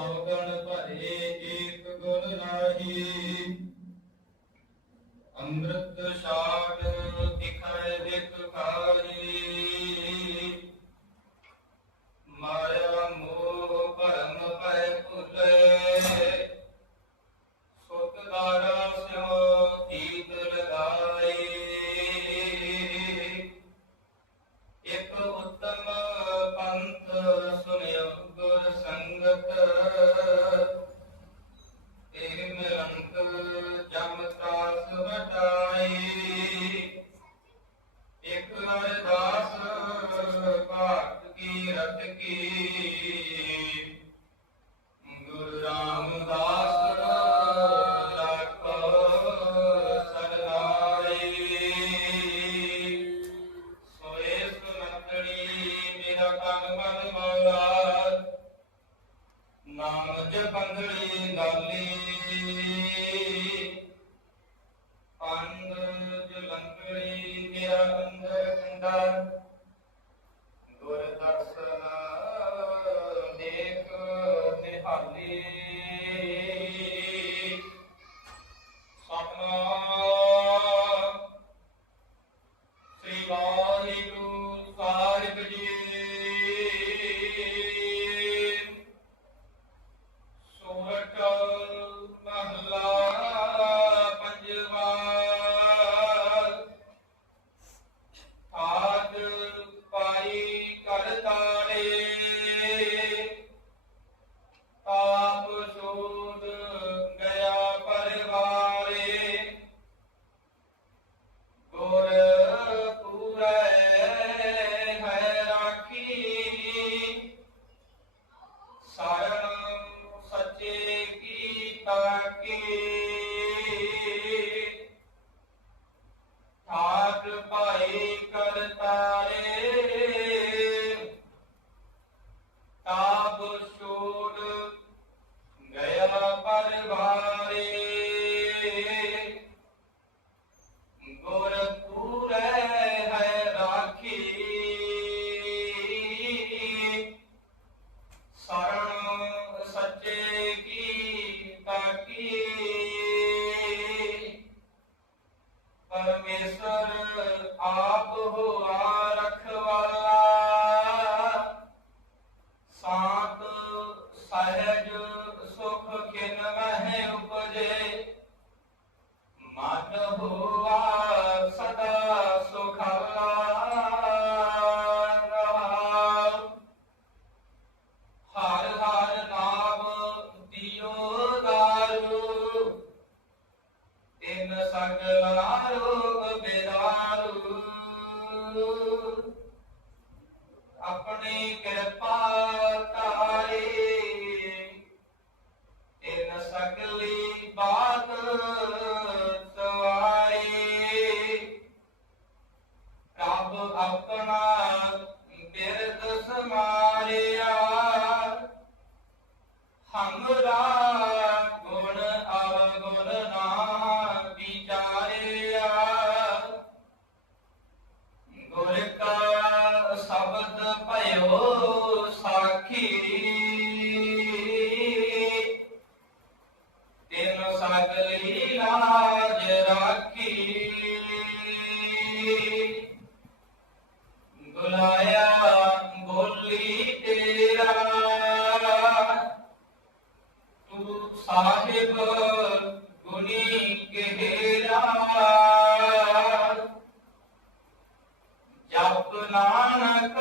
ਅਵਗਣ ਭਰੇ ਏਕ ਗੁਣ ਨਾਹੀ। ਅੰਮ੍ਰਿਤ ਛਾੜ ਦਿਖਾਏ ਦਿਖ ਮਾਇਆ ਮੋਹ ਭਰਮ ਭੈ ਭੁਲੇ। ਸੁਤ ਦਾਰਾ ਸਿਓ ਤੀਤ ਲਗਾਈ। ਇਕ ਉਤਮ ਅੰਗ ਜਲੰਗੜੀ ਮੇਰਾ ਅੰਦਰ ਕੰਡਾ ਪਰਮੇਸ਼ਰ ਆਪ ਹੋਆ ਰਖਵਾਲਾ ਸਾਤ ਸਹਿਜ ਸੁਖ ਕਿਨ ਮਹਿ ਉਪਜੇ। ਮਨ ਹੋਆ ਸਦਾ ਸੁਖਾਲਾ ਹਰ ਹਰ ਨਾਮ ਦਿਓ ਦਾਰੂ ਤਿਨ ਸਗਲਾ ਰੱਬ ਆਪਣਾ ਬਿਰਦ ਸਮਾਰਿਆ। ਹਮਰਾ ਗੁਣ ਅਵਗੁਣ ਨਾ ਵਿਚਾਰਿਆ। ਗੁਰ ਕਾ ਸ਼ਬਦ ਭਇਓ ਸਾਖੀ ਸਾਹਿਬ ਗੁਨੀ ਕਿਹਰਾ ਜਪ ਨਾਨਕ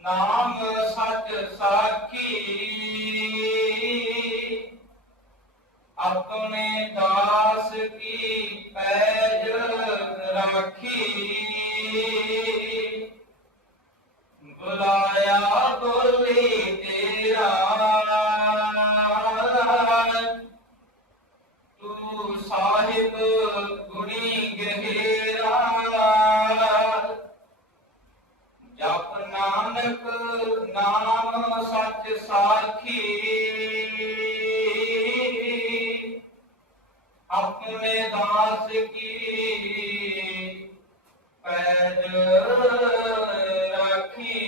ਨਾਮ ਸਚ ਸਾਖੀ ਆਪਣੇ ਦਾਸ ਕੀ ਪੈਜ ਰਾਖੀ। ਜਪ ਨਾਨਕ ਨਾਮ ਸੱਚ ਸਾਖੀ। ਆਪਣੇ ਦਾਸ ਕੀ ਪੈਜ ਰਾਖੀ।